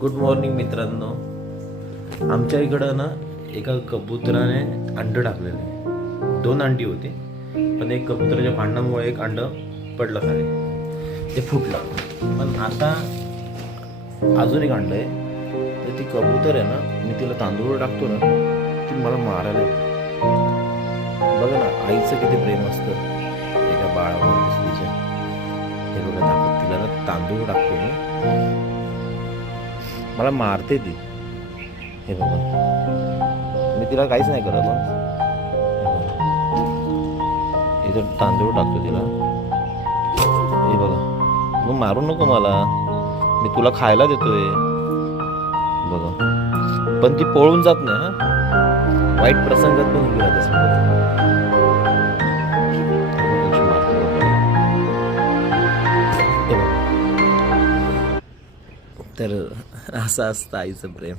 Good morning मित्रांनो. आमच्या इकडं ना एका कबुतराने अंडं टाकलेले. 2 अंडी होती, पण एक कबुतराच्या भांडणामुळे एक अंडं पडलं खाली, ते फुटलं. पण आता अजून एक अंड आहे. तर ती कबूतर आहे ना, मी तिला तांदूळ टाकतो ना, ती मला मारायला येते. बघा ना, आईचं किती प्रेम असतं एका बाळावर तिच्या. हे बघा, दाखवत तिला ना तांदूळ टाकतो मी, मला मारते ती. हे बघा, मी तिला काहीच नाही करत. इथं तांदूळ टाकतो तिला. हे बघा, मग मारू नको मला, मी तुला खायला देतोय. बघा, पण ती पळून जात नाही. हा, वाईट प्रसंगात पण उभी राहते सोबत. तर असं असतं आईचं प्रेम.